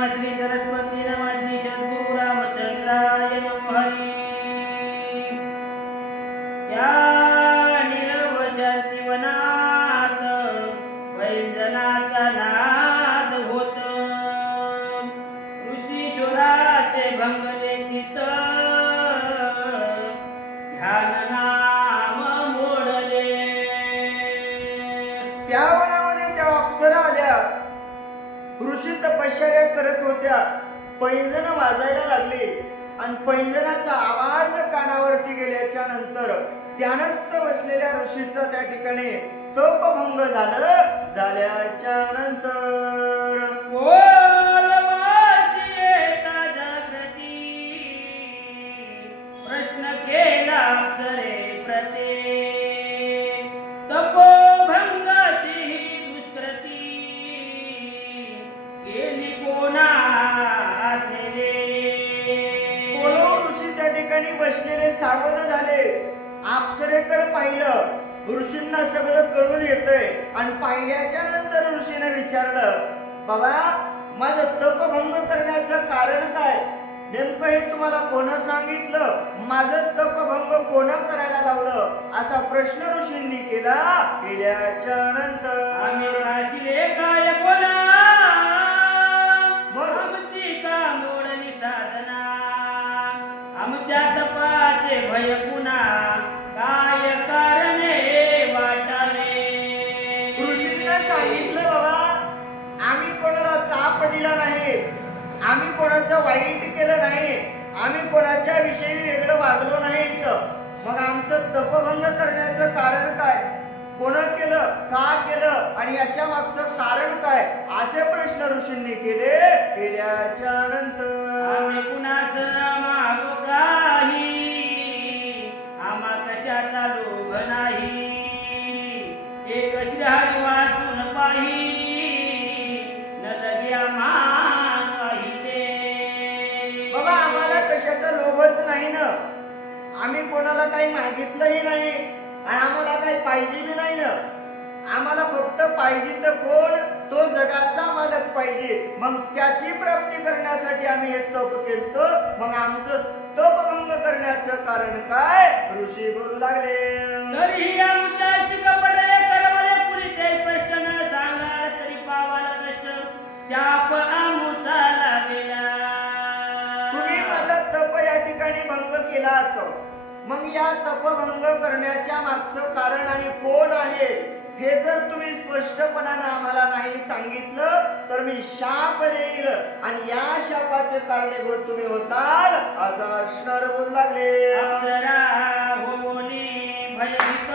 नमः श्री सरस्वती नमः श्री सद्गुरु रामचंद्राय नमः हरी। त्या निर्वशांती वनात वैजनाचा नाद होत, ऋषीश्वराचे भंगले चित्त, ध्यान नाम मोडले। त्या वनामध्ये त्या अप्सरा आल्या, ऋषी तपश्चर्या करत होत्या, पैंजण वाजायला लागली आणि पैंजणाचा आवाज कानावरती गेल्याच्या नंतर ध्यानस्थ बसलेल्या ऋषीचा त्या ठिकाणी तपभंग झाल्याच्या नंतर प्रश्न केला अप्सरे प्रते, तपोभंगाची दुष्कृती केली कोणा ऋषी त्या ठिकाणी बसलेले सावध झाले, अप्सरेकडे पाहिलं, ऋषींना सगळं कळून येतंय आणि पाहिल्याच्या नंतर ऋषीने विचारलं, बाबा माझं तपभंग करण्याचं कारण काय? नेमकं हे तुम्हाला कोण सांगितलं? माझं तपभंग कोण करायला लावलं? असा प्रश्न ऋषींनी केल्याच्या नंतर आम्ही राशिले काय कोणा, आमची का मोडली साधना, आमच्या तपाचे भय पुन्हा काय कारणे वाटावे। ऋषींना सांगितलं, बाबा आम्ही कोणाला ताप दिला नाही, आम्ही कोणाचं वाईट केलं नाही, आम्ही कोणाच्या विषयी वेगळं वागलो नाही, मग आमचं तपभंग करण्याचं कारण काय? कोण केलं, का केलं आणि याच्या मागचं कारण काय? असे प्रश्न ऋषींनी केल्याच्या नंतर आम्ही कुणास मागो काही, आम्हा कशाचा लोभ नाही, एक श्रीहरी वाचून पाही न लगे आम्हा काही दे। बाबा आम्हाला कशाचा लोभच नाही ना, आम्ही कोणाला काही मागितलंही नाही आणि आम्हाला काही पाहिजे बी नाही ना, आम्हाला फक्त पाहिजे तर कोण? तो जगाचा मालक पाहिजे, मग त्याची प्राप्ती करण्यासाठी आम्ही हे तप केलं, मग आमचं तपभंग करण्याचं कारण काय? ऋषी बोलू लागले, तरीही आमच्या शिकपडे करवले पुरी ते स्पष्ट न सांगाल तरी पावाला कष्ट, शाप आमुचा लागेला। तुम्ही माझा तप या ठिकाणी भंग केला, मग या तपभंग करण्याच्या मागचं कारण आणि कोण आहे हे जर तुम्ही स्पष्टपणाने आम्हाला नाही सांगितलं तर मी शाप देईल आणि या शापाचे कारणीभूत तुम्ही होसाल असं असणार बोलू लागले। अप्सरा होनी भयभीत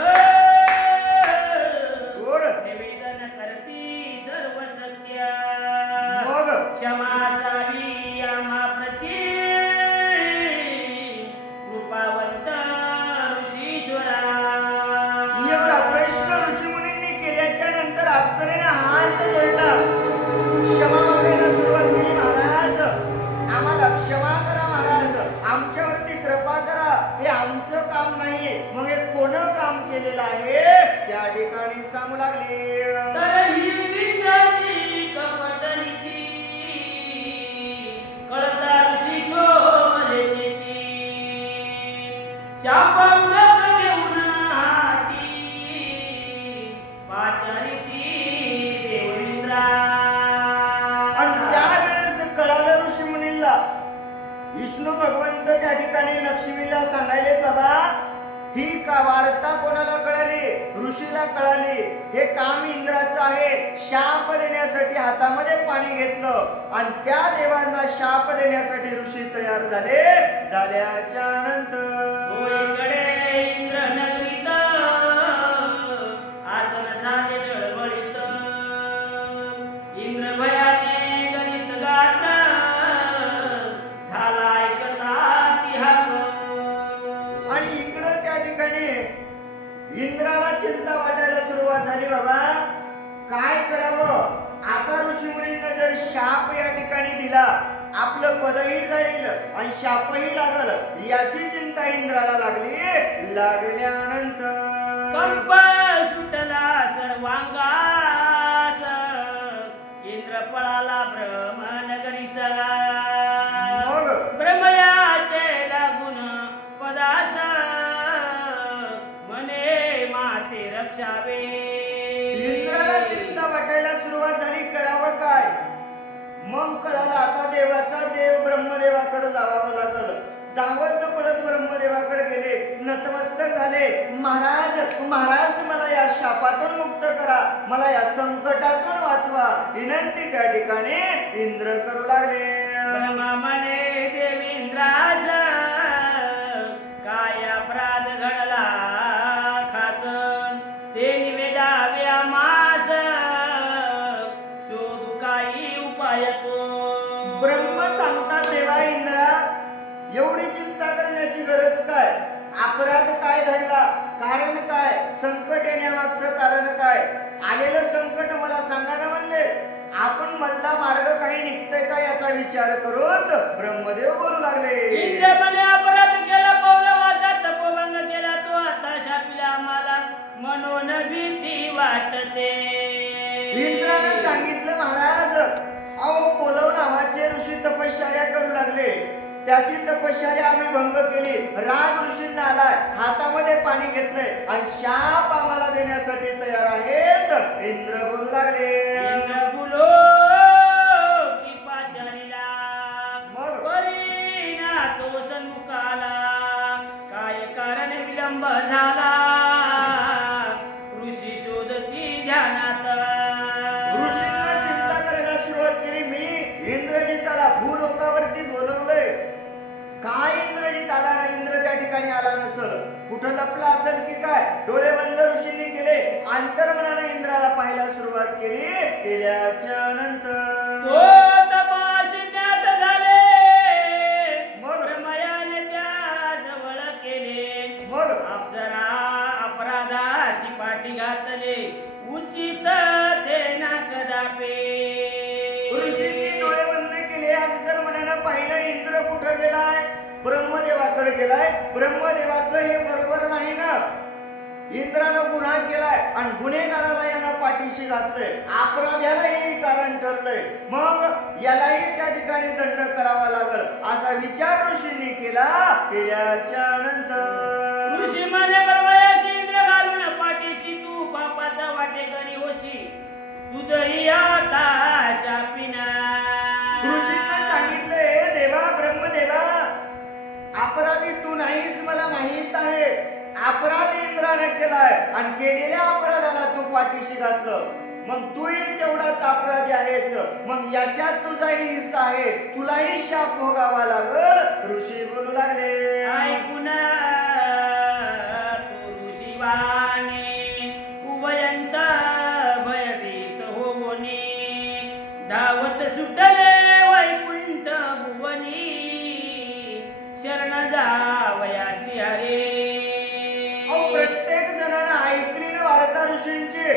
निवेदन करती सर्व सत्य, मग क्षमा सावी आम्हा प्रती कृपावंत ऋषीश्वरा। एवढा प्रश्न ऋषीमुनींनी केल्याच्या नंतर अप्सरेने हात जोडला, क्षमा मागायला सुरुवात केली, महाराज आम्हाला क्षमा करा, महाराज आमच्यावरती कृपा करा, हे आमचं काम नाही, मग हे कोण काम केलेलं आहे त्या ठिकाणी सांगू लागले। तरही विंदाची कपट नीती, कळता ऋषी चोमले चेती, शाप मग घेऊन हाती, पाचारिती देव इंद्रा। आणि त्यावेळेस कळालं ऋषी मुनींना, विष्णू भगवंत त्या ठिकाणी लक्ष्मीला सांगायले, बाबा ही का वार्ता कोणाला कळाली? ऋषीला कळाली, हे काम इंद्राचं आहे, शाप देण्यासाठी हातामध्ये पाणी घेतलं आणि त्या देवांना शाप देण्यासाठी ऋषी तयार झाल्याच्या नंतर इंद्र नगरीत आसन झाले डळमळीत, इंद्र भयाने गणित गात्र झाला ऐकता ती हाक। आणि इकडं त्या ठिकाणी इंद्राला चिंता वाटायला सुरुवात झाली, बाबा काय करावं? आता ऋषी मुनींना जर शाप या ठिकाणी दिला, आपलं पदही जाईल आणि शापही लागल, याची चिंता इंद्राला लागल्यानंतर कंप सुटला सर्वांगास, इंद्र पळा आला ब्रह्मनगरीचा मग ब्रह्मयाचे लागून पदास म्हणे माते रक्षावे. इंद्राला चिंता वाटायला सुरुवात झाली, करावं काय. मग कळालं आता देवाचा देव ब्रह्मदेवाकडे जावं लागलं. धावत पडत ब्रह्मदेवाकडे गेले, नतमस्तक झाले. महाराज महाराज, मला या शापातून मुक्त करा, मला या संकटातून वाचवा, विनंती त्या ठिकाणी इंद्र करू लागले. ब्रह्मा म्हणे देवेंद्रास काय अपराध घडला खास ते निवेदावे आम्हास शोधू काही उपाय तो. ब्रह्म सांगतात देवा इंद्रा, एवढी चिंता करण्याची गरज काय. अपराध काय घडला, कारण काय, संकट येण्यामागचं कारण काय, आलेलं संकट मला सांगा ना म्हणले. आपण मधला मार्ग काही निघतोय का याचा विचार करून ब्रह्मदेव बोलू लागले. इंद्रपणे अपराध केला, पौरवाचा तपोभंग केला, तो आता शापिला आम्हाला म्हणून भीती वाटते. इंद्राने सांगितलं महाराज, अहो पोलव नावाचे ऋषी तपश्चर्या करू लागले, त्याची तपश्चर्या आम्ही भंग केली. राग ऋषींना आलाय, हातामध्ये पाणी घेतलंय आणि शाप आम्हाला देण्यासाठी तयार आहेत. इंद्र बोलू लागले. इंद्र बोलो की पाचारीला मग परिणा तो सन्मुखाला काय कारण विलंब झाला ऋषी शोधती ध्यानात. ऋषींना चिंता करायला सुरुवात केली. मी इंद्रजिताला भूलोकावरती बोलवलंय, काय इंद्रजित आला ना. इंद्र त्या ठिकाणी आला नसल, कुठं लपला असेल की काय. डोळे बंद ऋषींनी केले, अंतर्मनाने इंद्राला पाहायला सुरुवात केली. केल्याच्या नंतर तो तपासण्यात झाले, मग ब्रह्मयाने त्या जवळ केले. मग अप्सरा अपराधाशी पाठी घातले, उचित ते ना कदापि. ऋषींनी डोळे बंद केले, अंतर्मनानं पाहिलं इंद्र कुठं गेलाय, ब्रह्मदेवाकडे गेलाय. ब्रह्मदेवाचं हे बरोबर नाही ना. इंद्रानं गुन्हा केलाय आणि गुन्हेगाराला यानं पाठीशी घातलंय, अपराध्याला हे कारण ठरलंय. मग यालाही त्या ठिकाणी दंड करावा लागल असा विचार ऋषींनी केला. केल्याच्या नंतर ऋषी म्हणे ब्रह्मयाशी इंद्र घालून पाठीशी तू पापाचा वाटेकरी होशी तुझही आता शापिना. ऋषींना सांगितलं, हे देवा ब्रह्मदेवा, अपराधी तू नाहीस मला माहित आहे. अपराध इंद्राने केलाय आणि केलेल्या अपराधाला तू पाठीशी घातलं, मग तूही तेवढाच अपराधी आहेस. मग याच्यात तुझाही हिस्सा आहे, तुलाही शाप भोगावा लागल. ऋषी बोलू लागले. ऐकून तू ऋषीवाणी उभयंत भयभीत होवनी धावत सुटले वैकुंठ भुवनी शरण जावया श्रीहरी. प्रत्येक जणांना ऐकली ना वार्ता ऋषींची.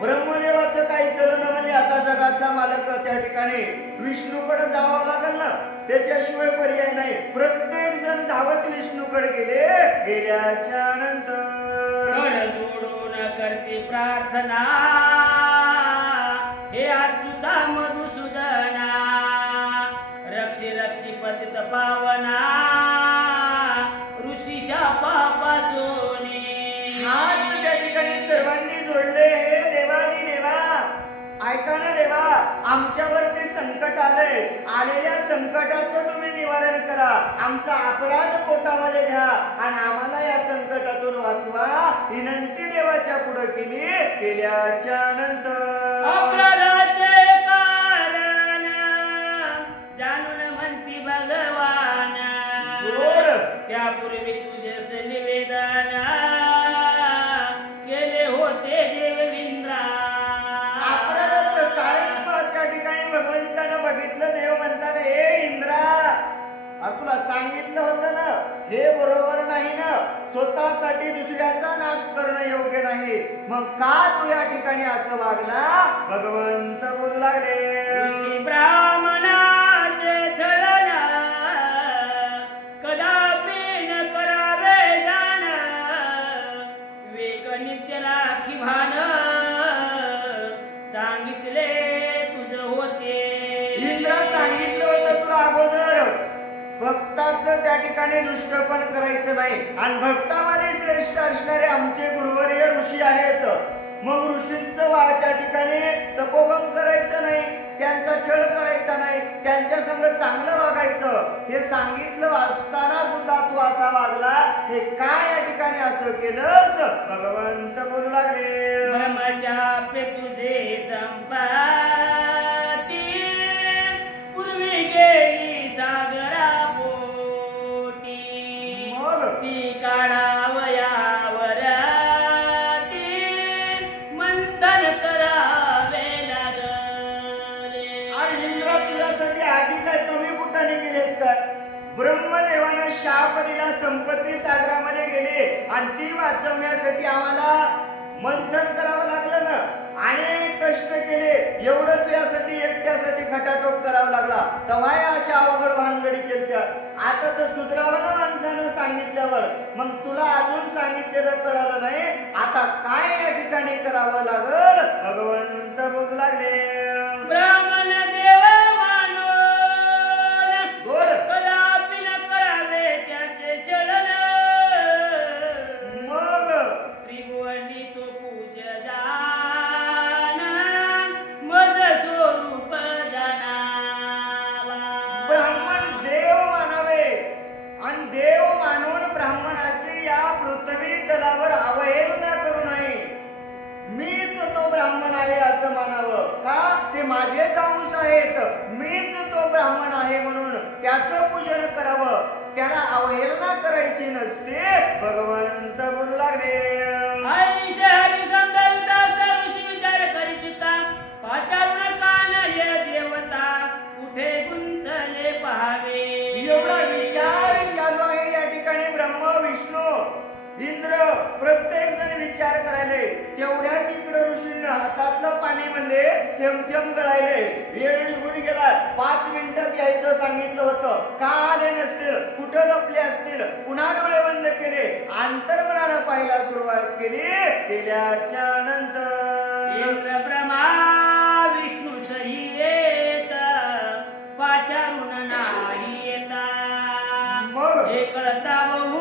ब्रह्मदेवाचं काही चलन म्हणजे आता जगाचा मालक त्या ठिकाणी विष्णूकडे जावं लागल ना, त्याच्याशिवाय पर्याय नाही. प्रत्येक जण धावत विष्णूकडे गेले. गेल्याच्या नंतर घर जोडून करते प्रार्थना हे अच्युता मधुसूदना रक्षी रक्षी पतित पावना ऋषी शापापासोनी. हात त्या ठिकाणी सर्वांनी जोडले. हे देवानी देवा, ऐका ना देवा, आमच्यावरती संकट आलंय, आलेल्या संकटाचं तुम्ही निवारण करा, आमचा अपराध पोटामध्ये घ्या आणि आम्हाला या संकटातून वाचवा. विनंती देवाच्या पुढे केली. केल्याच्या नंतर अपराधाचे कारण जाणून म्हणती भगवान गोड. त्यापूर्वी तुझे निवेदन केले होते देवेंद्रा. अपराधाचं कारण त्या ठिकाणी भगवंतानं बघितलं. देव म्हणतात, हे इंद्रा, तुला सांगितलं होतं ना, हे बरोबर नाही ना. स्वतःसाठी दुसऱ्याचा नाश करणं योग्य नाही. मग का तू या ठिकाणी असं वागला. भगवंत बोलू लागले. ऋषी ब्राह्मणाचे छळन कदापि न करावे जाण वेक नित्य राखी भान सांगितले तुझ होते इंद्रा सांगितलं होतं तुला अगोदर भक्ताचं त्या ठिकाणी दुष्टपण करायचं नाही आणि भक्तामध्ये श्रेष्ठ असणारे आमचे गुरुवर्य ऋषी आहेत. मग ऋषींचं त्या ठिकाणी तपोभंग करायचं नाही, त्यांचा छळ करायचा नाही, त्यांच्या संग चांगलं वागायचं हे सांगितलं असताना सुद्धा तू असा वागला, हे काय या ठिकाणी असं केलंस? भगवंत बोलू लागले, ब्रह्मशापे तुझे संपाती पूर्वी गेली सागरा पोटी, मग ती काढावयावर मंथन करावे लागले. आणि इंद्रा तुझ्यासाठी आधी काय कमी कुठाने गेलेत काय? ब्रह्मदेवानं शाप दिला, संपत्ती सागरामध्ये गेले आणि ती वाचवण्यासाठी आम्हाला मंथन करावं लागलं ना, अनेक कष्ट केले, एवढं तुझ्यासाठी एकट्यासाठी खटाटोप करावा लागला, तेव्हा अशा अवघड भानगडी केल्या. आता तर सुधरावं ना माणसानं सांगितल्यावर, मग तुला अजून सांगितलेलं कळालं नाही, आता काय या ठिकाणी करावं लागल? भगवंत बोलू लागले, ब्राह्मण देव मानून बोल. कदापि न करावे त्याचे चलन, मग त्रिभुवनी तो पूज जाण मज स्वरूप जाणावा. ब्राह्मण देव मानावे आणि देव मानून ब्राह्मणाची या पृथ्वी तलावर अवहेलना करू नये. मीच तो ब्राह्मण आहे असं मानावं, का ते माझेच अंश आहेत, मीच तो ब्राह्मण आहे म्हणून त्याचं पूजन करावं, त्याला अवहेलना करायची नसते. भगवंत बोलू लागले, आईश हरी संदर्भिता ऋषी विचार करीचिता पाचारुण कान ये देवता कुठे गुंतले पहावे. एवढा विचार चालू आहे या ठिकाणी. ब्रह्म विष्णू इंद्र प्रत्येक जण विचार करायले, तेवढ्या तिकडे ऋषींना हातातलं पाणी म्हणले थेंब थेंब गळायले, वेळ निघून गेला. 5 मिनिटात यायचं सांगितलं होतं, का आले नसतील, कुठं लपले असतील, पुन्हा डोळे बंद केले, अंतर्मनानं पाहायला सुरुवात केली. केल्याच्या नंतर इंद्र ब्रह्मा विष्णू सही येत पाचारुण नाही येता. मग हे कळता बहु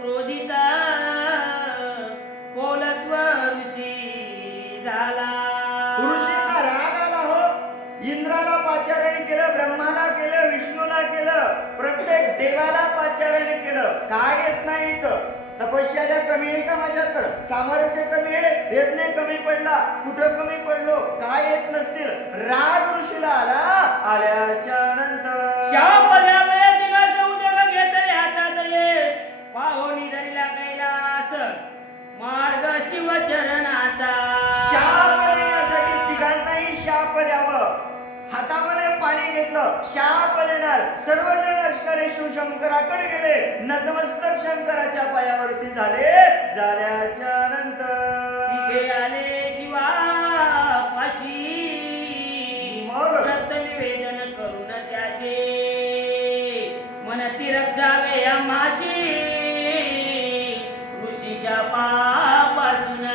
क्रोधित बोलत्व ऋषी झाला. ऋषींना राग आला हो. इंद्राला पाचारण केलं, ब्रह्माला केलं, विष्णूला केलं, प्रत्येक देवाला पाचारण केलं. काय येत नाही इथं? तपस्या कमी आहे का माझ्याकडं? सामर्थ्य कमी आहे? यज्ञ कमी पडला? कुठं कमी पडलो? काय येत नसतील? राग ऋषीला आला. आल्याच्या नंतर शाप द्यावे दिगाचं उद्योग घेतले हातात ये पाहुणी धरिला कैलास मार्ग शिवचरणाचा. शाप देण्यासाठी तिघांनाही शाप द्यावं. हातामध्ये पाणी घेतलं, शाप देणार. सर्वजण असणारे शिवशंकराकडे गेले, नतमस्तक शंकराच्या पायावरती झाले. झाल्याच्या नंतर तिघे आले शिवा पाशी मग व्रत निवेदन करून त्याशी मनती रक्षावे आम्हाशी ऋषी शापापासून.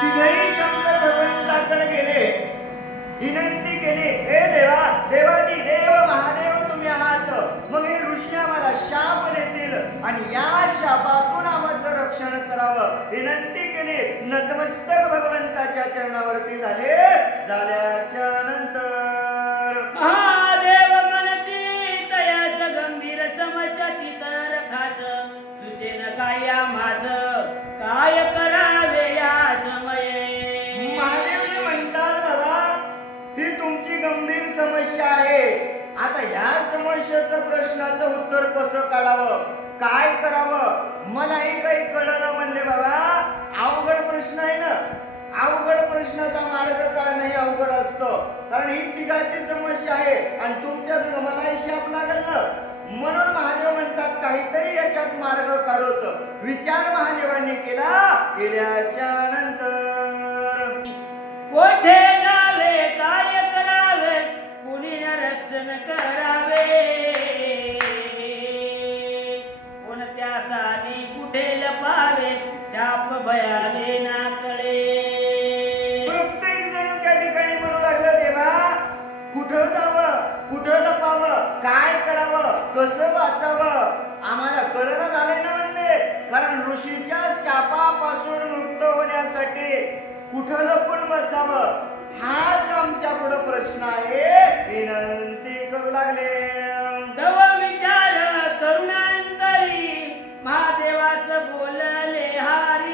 तिघही शंकर भगवंताकडे गेले, विनंती केली, हे देवा, देवादी देव महादेव तुम्ही आहात, मग हे ऋषी आम्हाला शाप देतील आणि या शापातून आम्हाला रक्षण करावं. विनंती केली, नतमस्तक भगवंताच्या चरणावरती झाले. झाल्याच्या नंतर महादेव मनती तयाच गंभीर समस्या तितर खास सुचेन काय आम्हास काय करावे या समये. महादेव म्हणतात, बाबा ही तुमची गंभीर समस्या आहे. आता या समस्येचं प्रश्नाचं उत्तर कसं काढावं, काय करावं, मलाही काही कळलं म्हणले. बाबा अवघड प्रश्न आहे ना, अवघड प्रश्नाचा मार्ग काढणं हे अवघड असतं, कारण ही तिघाची समस्या आहे आणि तुमच्या मलाही शाप लागेल ना. म्हणून महादेव म्हणतात काहीतरी याच्यात मार्ग काढवत. विचार महादेवांनी केला. केल्याच्या नंतर कोठे जावे काय करावे कुणी रक्षण करावे कोणत्या स्थानी कुठे लपावे शाप भयाले ना कळे. प्रत्येक जण त्या ठिकाणी म्हणू लागला, देवा कुठं कसं वाचावं आम्हाला कळलं झालंय ना म्हणले. कारण ऋषीच्या शापापासून मुक्त होण्यासाठी कुठं लपून बसावं हाच आमच्या पुढे प्रश्न आहे. विनंती करू लागले. तव विचार करुणांतरी महादेवास बोलले हारी.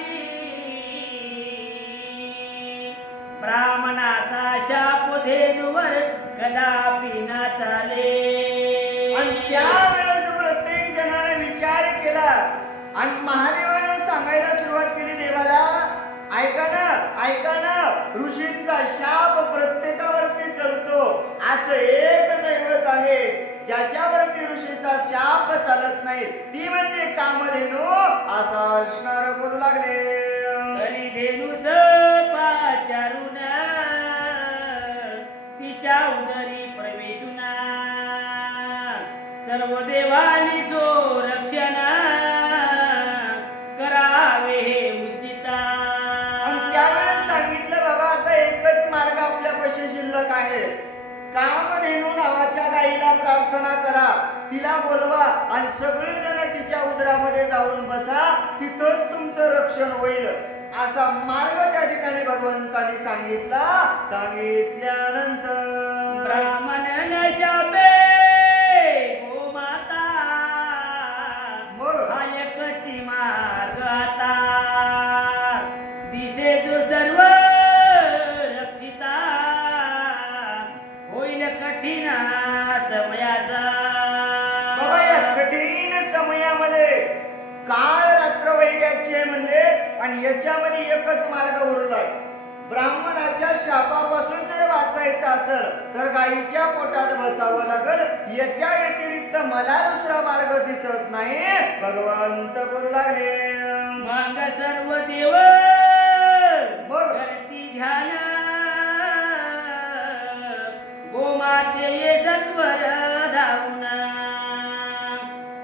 ब्राह्मणाचा शाप धेनुवर कदापि न चाले. आणि त्यावेळेस प्रत्येक जणाने विचार केला आणि महादेवानं सांगायला सुरुवात केली देवाला, ऐका ना ऋषींचा शाप प्रत्येकावरती चालतो. असं एक दैवत आहे ज्याच्यावरती ऋषीचा शाप चालत नाही, ती म्हणजे कामधेनू. असा असणार करू लागले. तरी धेनुस पाचारून तिच्या उदरी प्रवेशुना सर्व देवानी सो रक्षण करावे हे उचिता. आणि त्यावेळेस सांगितलं बाबा आता एकच मार्ग आपल्यापाशी शिल्लक आहे. कामधेनू नावाच्या गायीला प्रार्थना करा, तिला बोलवा आणि सगळेजण तिच्या उदरामध्ये जाऊन बसा, तिथंच तुमचं रक्षण होईल. असा मार्ग त्या ठिकाणी भगवंतांनी सांगितला. सांगितल्यानंतर ब्राह्मण न शापे गोमाता मग हा एकची मार्ग आता. दिसे जो सर्व रक्षिता होईल कठीण समयाचा. बाबा या कठीण समयामध्ये काळ रात्र वैर्याची आहे म्हणजे, आणि याच्यामध्ये एकच मार्ग उरलाय. ब्राह्मणाच्या शापापासून जर वाचायचं असेल तर गायीच्या पोटात बसावं लागल. याच्या व्यतिरिक्त मला दुसरा मार्ग दिसत नाही. भगवंत बोलू लागले. मग सर्व देव मग करती ध्यान गोमाते ये सत्वर धावून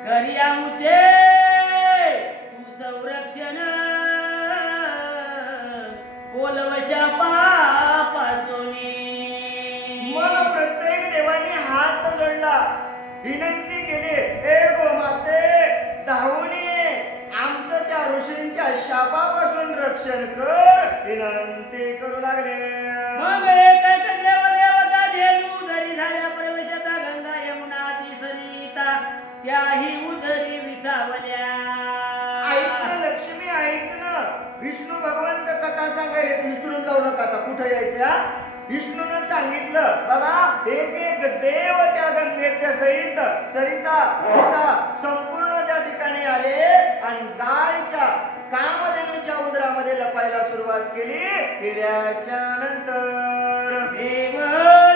करिया मुचे तू संरक्षण बोलवशा पापासोनी. मग प्रत्येक देवाने हात जोडला, विनंती केली, हे गोमाते धावून ये, आमचं त्या ऋषींच्या शापापासून रक्षण कर. विनंती करू लागले. मग एक देव देवता धेनू उदरी झाल्या प्रवेशता गंगा यमुना आदी सरिता त्याही उदरी विसावल्या. ऐकणं लक्ष्मी ऐकणं. विष्णू भगवंत कथा सांगायला विसरून जाऊ नका. आता कुठं यायचं? विष्णूनं सांगितलं बाबा एक एक देव त्या गंगेच्या सहित सरिता सीता संपूर्ण त्या ठिकाणी आले आणि गायच्या कामधेनूच्या उदरामध्ये लपायला सुरुवात केल्याच्या नंतर देव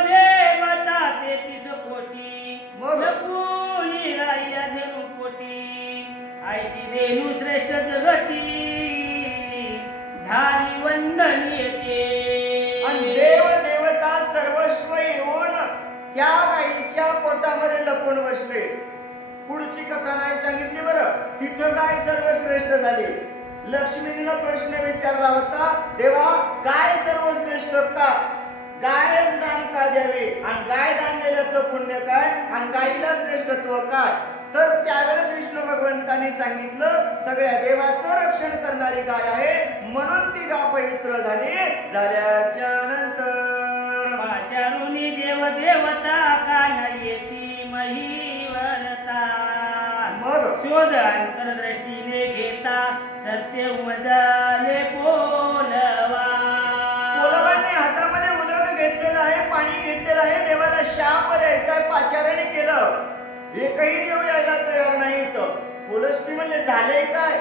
देवता 33 कोटी मग? लपून राहिल्या धेनू पोटी. ऐशी धेनू श्रेष्ठ जगती झाली वंदनीय ते. आणि देव देवता सर्वस्व येऊन त्या गायीच्या पोटामध्ये लपून बसले. पुढची कथा नाही सांगितली बरं. तिथं गाय सर्वश्रेष्ठ झाली. लक्ष्मीनं प्रश्न विचारला होता, देवा गाय सर्वश्रेष्ठ का? गाय दान का द्यावे आणि गाय दान दिल्याचं पुण्य काय आणि गायीला श्रेष्ठत्व काय? तर त्यावेळेस विष्णू भगवंतांनी सांगितलं सगळ्या देवाचं रक्षण करणारी गाय आहे म्हणून ती गाय पवित्र झाली. झाल्याच्या नंतर पाचारुनी देव देवता कान येती महिवरता. मग शोध अंतरदृष्टीने घेता सत्य उमजाले बोलवा. कोलवांनी हातामध्ये उदक घेतलेलं आहे, पाणी घेतलेलं आहे, देवाला शाप द्यायचा पाचाराने केलं. एकही देव यायला तयार नाही. पोलसनी म्हणले झालंय काय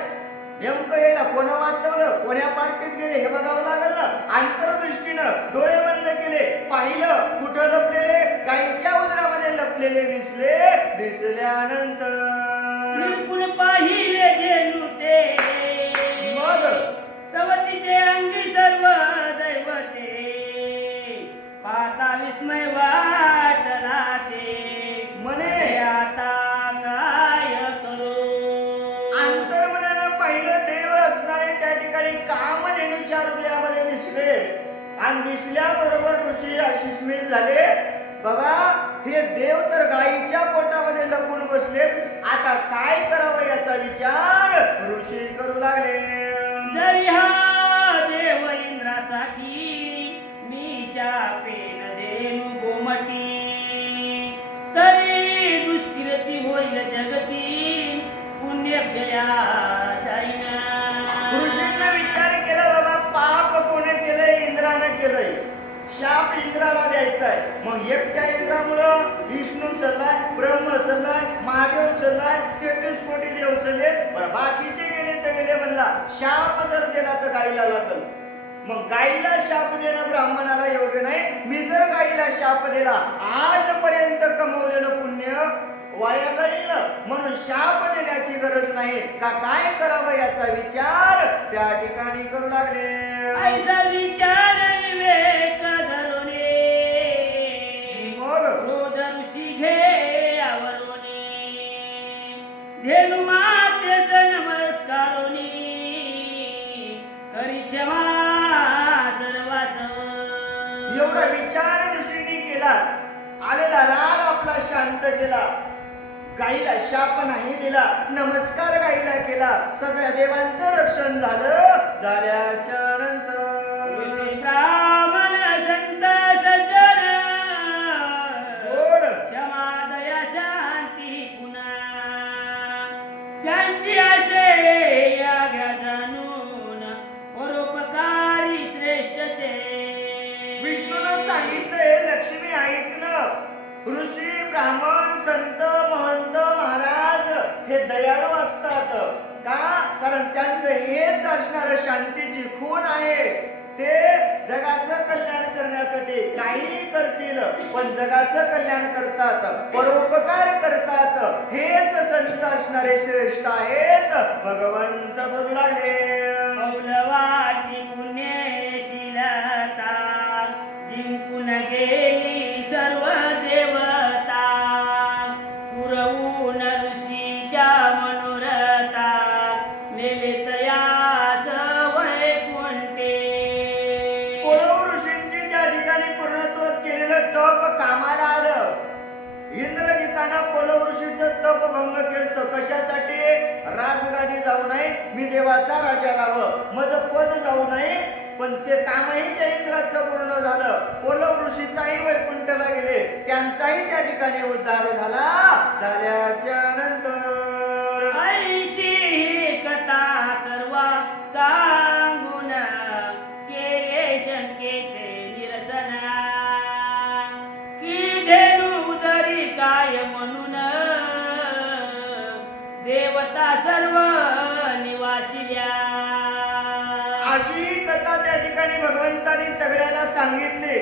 नेमकं, यायला कोणा वाचवलं कोण्या पार्टीत गेले हे बघावं लागलं ना. अंतरदृष्टीनं डोळे बंद केले, पाहिलं कुठं लपलेले, गायीच्या उदरामध्ये लपलेले दिसल्यानंतर बिलकुल पाहिले धेनू ते. मग तव तिचे अंगी सर्व दैवते पाहता विस्मय वाटला ते. म्हणे आता काय करू. अंतर्मनानं पाहिलं देव असणारे त्या ठिकाणी कामधेनूच्या हृदयामध्ये दिसले आणि दिसल्याबरोबर ऋषी अशिस्मित झाले. बाबा हे देव तर गायीच्या पोटामध्ये लपून बसलेत, आता काय करावं याचा विचार ऋषी करू लागले. जरी हा देव इंद्रासाठी मी शापेन धेनु गोमटी, तरी दुष्कृती होईल जगती पुण्यक्षया जाईना. ऋषींना विचार केला, बाबा पाप कोणी केलंय? इंद्रानं केलंय. शाप इंद्राला द्यायचा आहे. मग एकट्या इंद्रामुळं विष्णू चाललाय, ब्रह्म चाललाय, महादेव चाललाय, 33 कोटी देव चालले. बरं बाकीचे गेले तर गेले, म्हणला शाप जर दिला तर गाईला लागल. मग गाईला शाप देणं ब्राह्मणाला योग्य नाही. मी जर गाईला शाप दिला, आजपर्यंत कमवलेलं पुण्य वाया जाईल. म्हणून शाप देण्याची गरज नाही. का काय करावं याचा विचार त्या ठिकाणी करू लागले. ऐसा विचार विवेक धरुने, मग क्रोध ऋषी घे आवरोने, धेनु मातेस नमस्कारोनी, करी क्षमा सर्वास. एवढा विचार ऋषींनी केला. आलेला राग आपला शांत केला. गाईला शाप नाही दिला, नमस्कार गाईला केला. सगळ्या देवांचं रक्षण झाल्याच्या नंतर ऋषी ब्राह्मण संत सज्जन, गोड क्षमा दया शांती पुन्हा, त्यांची असे आज्ञा जाणून परोपकारी श्रेष्ठ ते. विष्णूनं सांगितलंय, लक्ष्मी ऐकणं. ऋषी ब्राह्मण संत महंत महाराज हे दयाळू असतात. का? कारण त्यांचं हेच असणार शांतीची खूण आहे. ते जगाचं कल्याण करण्यासाठी काही करतील, पण जगाचं कल्याण करतात, परोपकार करतात. हेच संत असणारे श्रेष्ठ आहेत. भगवंत बोलू लागले. मौलवाची पुण्यशीलता जिंकून गेली सर्व देवता, पुरवून ऋषीच्या मनोरथा नेले तयास वैकुंठे. कोणव ऋषींची त्या ठिकाणी पूर्णत्व केलेलं तप कामाला आलं. इंद्रजितानं पोलव ऋषीचं तप भंग केलं. कशासाठी? राजगादी जाऊ नये, मी देवाचा राजा राहावं, माझं पद जाऊ नये. पण ते कामही त्या इंद्राचं पूर्ण झालं. पोलव ऋषीचाही वैकुंठला गेले, त्यांचाही त्या ठिकाणी उद्धार झाल्याच्या नंतर ऐशी कथा सर्व सांगून केले शंकेचे निरसन, की धेनु दरी काय म्हणून देवता सर्व निवासिल्या. अशी कथा त्या ठिकाणी भगवंतांनी सगळ्याला सांगितली.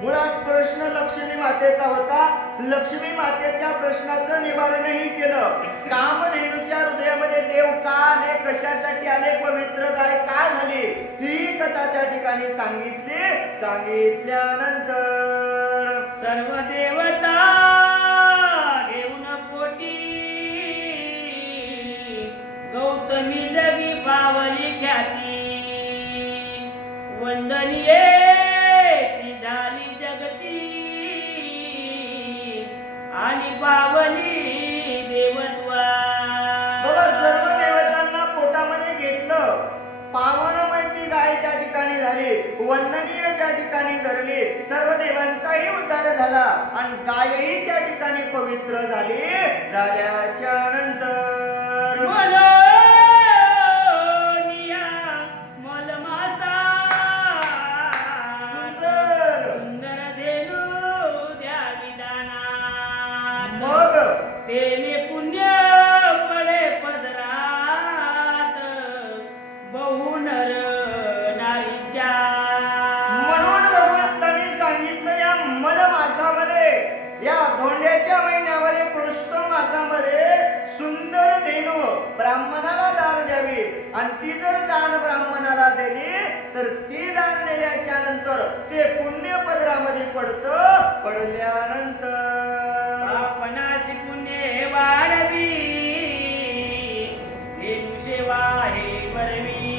मुळात प्रश्न लक्ष्मी मातेचा होता. लक्ष्मी मातेच्या प्रश्नाचं निवारणही केलं. कामधेनूच्या हृदयामध्ये देव का आले, कशासाठी आले, पवित्र गाय का झाली, ही कथा त्या ठिकाणी सांगितली. सांगितल्यानंतर सर्व देवता घेऊन पोटी, गौतमी जगी पावली ख्याती, वंदनीये ती झाली जगती, आणि पावली देवत्वा. बघा सर्व देवतांना पोटामध्ये घेतलं. पावनमय ती गाय त्या ठिकाणी झाली, वंदनीय त्या ठिकाणी धरली. सर्व देवांचाही उद्धार झाला आणि गायही त्या ठिकाणी पवित्र झाल्याच्या नंतर मनोनिया मलमासा, सुंदर सुंदर धेनु द्या विधानात, मग तेने पुण्य पडे पदरात, बहु नर नारीच्या. म्हणून भगवंतांनी सांगितलं, या मल मासामध्ये, या धोंड्याच्या महिन्यामध्ये, कृष्ण मासामध्ये सुंदर धेनु ब्राह्मणाला दान द्यावी. आणि ती जर दान ब्राह्मणाला दिली तर ती दान दिल्याच्या नंतर ते पुण्य पदरामध्ये पडल्यानंतर आपणासी पुण्य वाढवी, धेनु सेवा हे बरवी,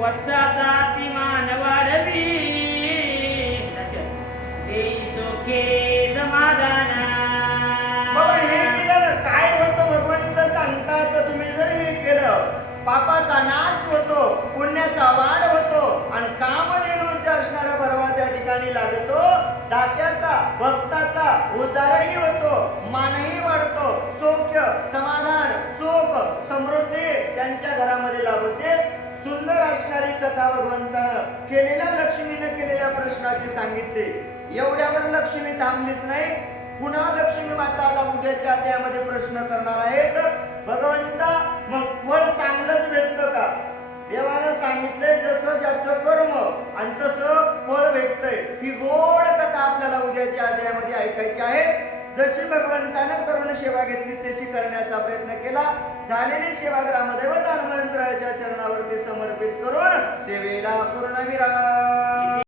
वत्साचा ती मान वाढवी, देई सुखे समाधान. बाबा हे केलं काय होतं भगवंत सांगतात, तुम्ही जर हे केलं पापाचा नाश होतो, पुण्याचा वाढ होतो आणि कामधेनूचा असणारा बरवा त्या ठिकाणी लागतो, दात्याचा भक्ताचा उद्धारही होतो, मानही वाढतो, सौख्य समाधान सुख समृद्धी त्यांच्या घरामध्ये लाभते. सुंदर असणारी कथा भगवंतानं केलेल्या लक्ष्मीने केलेल्या प्रश्नाचे सांगितले. एवढ्यावर लक्ष्मी थांबलीच नाही, पुन्हा लक्ष्मी माताला उद्याच्या अध्यायामध्ये प्रश्न करणार आहेत. भगवंता मग फळ चांगलंच भेटतं का? देवानं सांगितलंय जसं ज्याचं कर्म आणि तसं फळ भेटतंय. ही गोड कथा आपल्याला उद्याच्या अध्यायामध्ये ऐकायची आहे. जशी भगवंतानं करून सेवा घेतली तशी करण्याचा प्रयत्न केला. झालेली सेवा ग्रामदैवत हनुमंतरायाच्या चरणावरती समर्पित करून सेवेला पूर्णविराम.